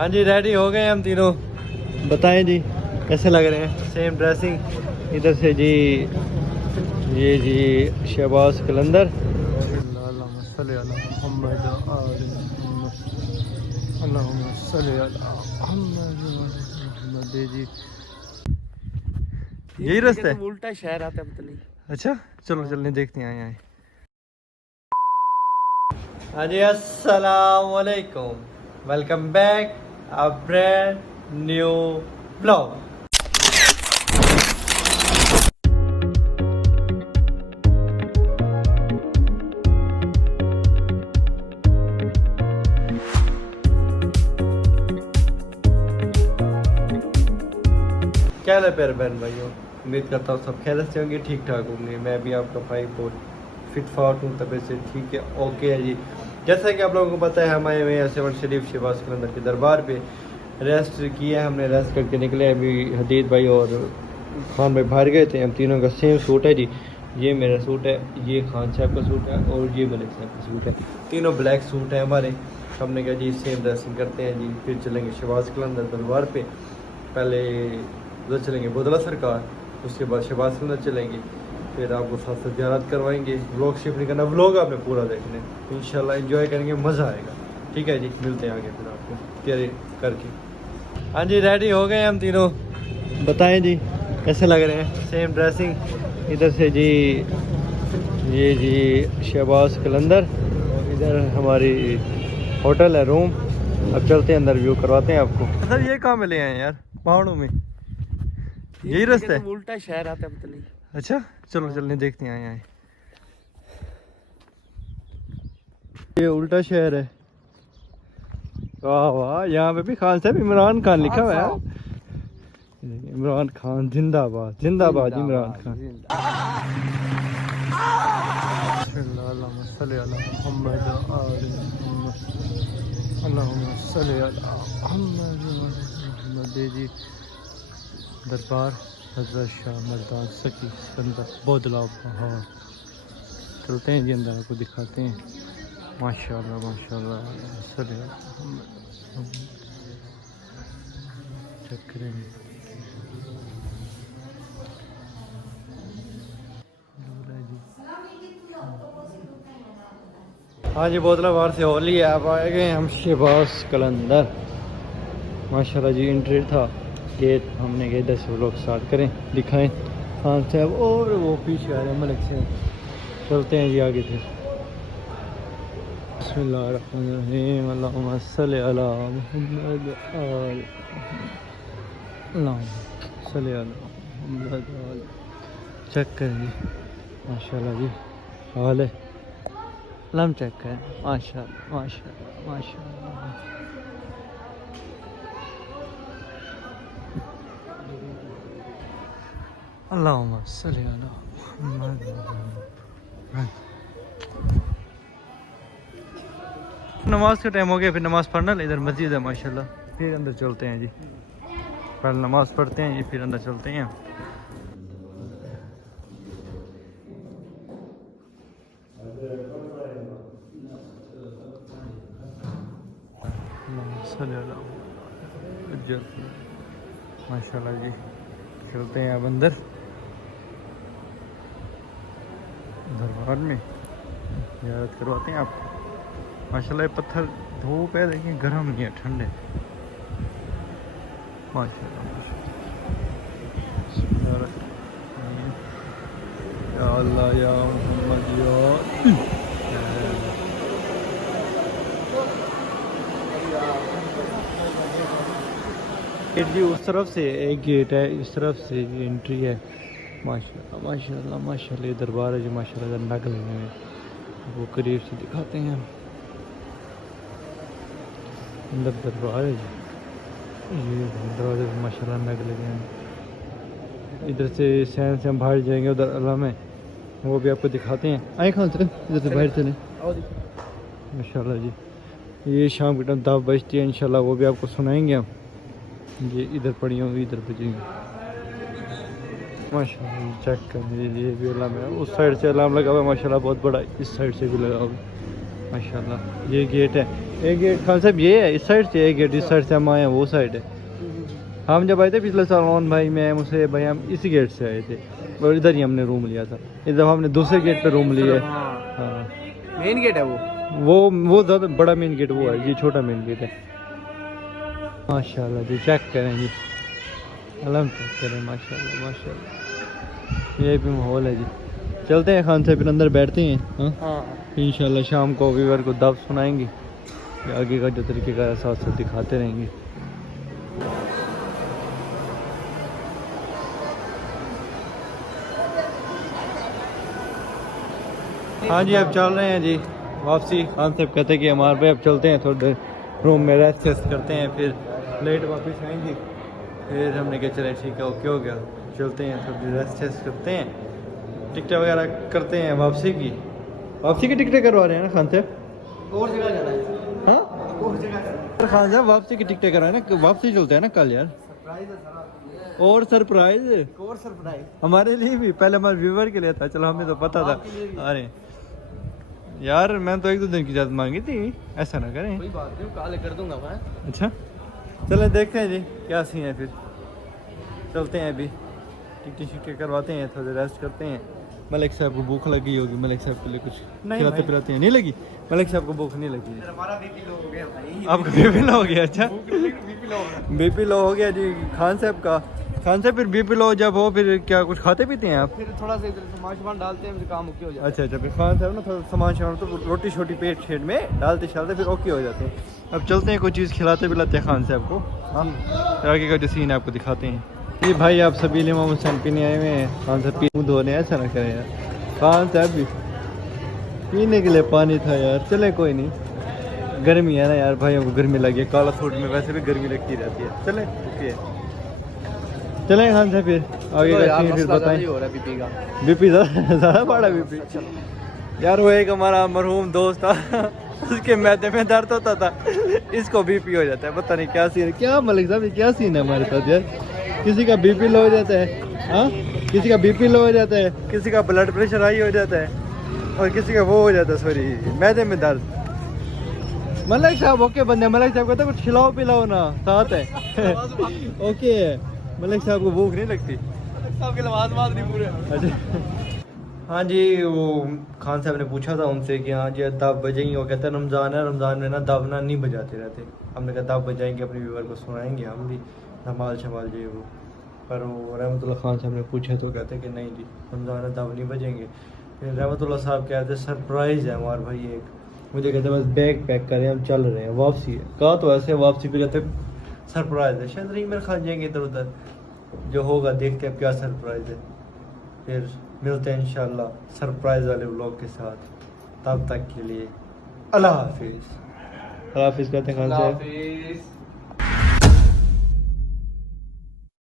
हाँ जी, रेडी हो गए हम तीनों। बताएं जी कैसे लग रहे हैं। Same dressing. इधर से जी ये जी शहबाज कलंदर। जी यही रास्ता है। उल्टा शहर आता है पता नहीं। अच्छा चलो चलने देखते हैं। आए हाँ जी, अस्सलाम वालेकुम। Welcome back a brand new blog. क्या है प्यारे बहन भाइयों, उम्मीद करता हूँ सब खैरियत से होंगे, ठीक ठाक होंगे। मैं भी आपका भाई बहुत फिट फाट हूँ, तबीयत से ठीक है, ओके है जी। जैसा कि आप लोगों को पता है, हम आए हुए हैं सेवन शरीफ शहबाज कलंदर के दरबार पे। रेस्ट किया हमने, रेस्ट करके निकले। अभी हदीद भाई और खान भाई बाहर गए थे। हम तीनों का सेम सूट है जी। ये मेरा सूट है, ये खान साहब का सूट है और ये मलिक साहब का सूट है। तीनों ब्लैक सूट है हमारे। हमने कहा जी सेम ड्रेसिंग करते हैं जी, फिर चलेंगे शहबाज कलंदर दरबार पे। पहले उधर चलेंगे बोदला सरकार, उसके बाद शहबाज कलंदर चलेंगे, फिर आपको साथ साथ ज़ियारत करवाएंगे। व्लॉग शिफ्ट नहीं करना, व्लॉग आपने पूरा देखना है, इंशाल्लाह एंजॉय करेंगे, मज़ा आएगा। ठीक है जी, मिलते हैं आगे फिर आपको तैयारी करके। हाँ जी, रेडी हो गए हम तीनों। बताएं जी कैसे लग रहे हैं। Same dressing. इधर से जी ये जी शहबाज कलंदर और इधर हमारी होटल है, रूम। अब चलते हैं अंदर, व्यू करवाते हैं आपको। मतलब ये कहाँ में ले आए यार, पहाड़ों में यही रास्ता है। उल्टा शहर आता है पता नहीं। अच्छा चलो चलने देखते हैं। आए ये उल्टा शहर है। वाह वाह, यहाँ पे भी खान साहब इमरान खान लिखा हुआ है। इमरान खान जिंदाबाद, जिंदाबाद इमरान खान। जी दरबार हजरत शाह मर्दान सकी सिकंदर बोदला पहाड़। चलते हैं जी अंदर, आपको दिखाते हैं। माशाल्लाह माशाल्लाह। चेक करेंगे। हाँ जी, बोतला बाहर से हो लिया। अब आए गए हम शहबाज कलंदर। माशाल्लाह जी, एंट्री था गेट। हमने कहा इधर से लोग स्टार्ट करें, दिखाएं खान साहब और वो पीछे आ रहे हैं मलिक साहब। चलते हैं जी आगे फिर। बिस्मिल्लाहिर्रहमानिर्रहीम, अल्लाहुम्मा सल्लि अला मुहम्मद अल्लाहुम्मा सल्लि अला मुहम्मद। चेक करें जी, माशाल्लाह जी हाल है। लम चेक करें, माशाल्लाह माशाल्लाह माशाल्लाह। अल्लाहुम्मा सल्लि अला मुहम्मद। नमाज का टाइम हो गया, फिर नमाज़ पढ़ना। इधर मस्जिद है माशाल्लाह। फिर अंदर चलते हैं जी, पहले नमाज़ पढ़ते हैं जी, फिर अंदर चलते हैं। माशाल्लाह जी, चलते हैं अब अंदर दरबार में, ज़ियारत करवाते हैं आपको। माशाल्लाह ये पत्थर धूप है, देखिए गर्म नहीं है, ठंडे। माशाल्लाह माशाल्लाह। या अल्लाह या मोहम्मद या गेट जी उस तरफ से एक गेट है, इस तरफ से एंट्री है। माशाल्लाह माशाल्लाह माशाल्लाह। ये दरबार है जी माशाल्लाह, नग लगे हुए हैं, वो करीब से दिखाते हैं हम। अंदर दरबार है जी, ये दरवाजे पर माशाल्लाह नग लगे हैं। इधर से सैन से हम बाहर जाएंगे, उधर अला में, वो भी आपको दिखाते हैं। आए खान से इधर से बाहर चले। माशाल्लाह जी, ये शाम के टाइम दाव बजती है, इंशाल्लाह वो भी आपको सुनाएंगे हम। ये इधर पड़ी होंगी, इधर बजेंगी माशाल्लाह। चेक कर लीजिए, ये भी अलार्म है। उस साइड से अलार्म लगा हुआ है माशाल्लाह, बहुत बड़ा। इस साइड से भी लगा हुआ है। माशाल्लाह। ये गेट है, एक गेट खान साहब ये है इस साइड से, एक गेट इस साइड से हम आए हैं, वो साइड है। हम जब आए थे पिछले साल ऑन भाई मैं मुझसे भाई हम इसी गेट से आए थे और इधर ही हमने रूम लिया था। इस दफ़ा हमने दूसरे गेट पे रूम लिया है। हाँ मेन गेट है वो ज़्यादा बड़ा मेन गेट वो है, ये छोटा मेन गेट है। माशाल्लाह जी, चेक करें जी, अलम चेक करें, माशाल्लाह माशाल्लाह। ये भी माहौल है जी। चलते हैं खान साहब, फिर अंदर बैठते हैं। हाँ हाँ इंशाल्लाह शाम को वीवर को दाव सुनाएंगे, आगे का जो तरीके का साथ साथ दिखाते रहेंगे। हाँ जी, अब चल रहे हैं जी वापसी। खान साहब कहते हैं कि हमारे पे अब चलते हैं, थोड़ी देर रूम में रेस्ट करते हैं, फिर लेट वापस आएंगे। फिर हमने कहा चले ठीक है, ओके हो गया, चलते हैं थोड़ी रेस्ट करते हैं, टिकटें वगैरह करते हैं। वापसी की टिकटें करवा रहे हैं ना खान साहब? और जगह जाना है। हाँ और जगह खान साहब वापसी की टिकटें कराए ना, वापसी चलते हैं ना कल यार। सरप्राइज है सारा। और सरप्राइज और सरप्राइज हमारे लिए भी, पहले हमारे व्यूवर के लिए था, चलो हमें तो पता था। अरे यार मैं तो 1-2 दिन की इजाज़त मांगी थी, ऐसा ना करें। कोई बात नहीं, काले कर दूंगा मैं। अच्छा चले देखते हैं जी क्या सीन है, फिर चलते हैं। अभी टिकटें शिकटें करवाते हैं, थोड़ी रेस्ट करते हैं। मलिक साहब को भूख लगी होगी, मलिक साहब के लिए कुछ खिलाते पिलाते हैं। नहीं लगी मलिक साहब को भूख नहीं लगी? हमारा बीपी लो हो गया भाई। आपका बीपी लो हो गया? अच्छा बीपी लो हो गया। बीपी लो हो गया जी खान साहब का। खान साहब फिर बीपी लो जब हो फिर क्या कुछ खाते पीते हैं आप? फिर थोड़ा सा इधर सामान डालते हैं, फिर काम ओके हो जाता है। अच्छा अच्छा, फिर खान साहब ना थोड़ा सामान शामान तो रोटी छोटी पेट शेड में डालते शालते फिर ओके हो जाते हैं। अब चलते हैं, कोई चीज़ खिलाते पिलाते हैं खान साहब को। हाँ आगे का जो सीन है आपको दिखाते हैं। ये भाई आप सभी इमाम हुसैन पीने आए हुए हैं, खान साहब पी धो रहे हैं, ऐसा ना करें यार। खान साहब भी पीने के लिए पानी था यार। चले कोई नहीं, गर्मी है ना यार, भाइयों को गर्मी लगी है, काला सूट में वैसे भी गर्मी लगती रहती है। चले ओके चलें खान साहब, फिर आगे का सीन फिर बताएं। हो रहा है बीपी का। बीपी ज़्यादा बड़ा बीपी यार। वो एक हमारा मरहूम दोस्त था, उसके मैदे में दर्द होता था, इसको बीपी हो जाता है। पता नहीं क्या सीन है, क्या मलिक साहब ये क्या सीन है हमारे साथ यार। किसी का बीपी लो हो जाता है, हाँ किसी का बीपी लो हो जाता है, किसी का ब्लड प्रेशर हाई हो जाता है, और किसी का वो हो जाता है सॉरी मैदे में दर्द। मलिक साहब ओके बंदे, मलिक साहब कहते कुछ खिलाओ पिलाओ ना, साथ है ओके है। मलिक साहब को भूख नहीं लगती? सबके नमाज बात नहीं पूरे। अच्छा हाँ जी, वो खान साहब ने पूछा था उनसे कि हाँ जी दाव बजेंगे, वो कहते हैं रमज़ान है, रमज़ान में ना दावना नहीं बजाते रहते। हमने कहा दाव बजाएंगे, अपने व्यूवर को सुनाएंगे हम भी, धमाल शमाल जो वो। पर वो रहमतुल्लाह खान साहब ने पूछा तो कहते कि नहीं जी रमज़ान है, दाव नहीं बजेंगे। फिर रहमतुल्लाह साहब कहते सरप्राइज़ है हमारे भाई एक। मुझे कहते बस बैग पैक करें, हम चल रहे हैं, वापसी है। कहा तो ऐसे वापसी पे कहते सरप्राइज़ है, शायद रिंग में खा जाएंगे इधर उधर, जो होगा देखते हैं क्या सरप्राइज़ है। फिर मिलते हैं इंशाल्लाह सरप्राइज़ वाले व्लॉग के साथ, तब तक के लिए अल्लाह हाफिज़। अल्लाह हाफिज़ कहते हैं खान साहब।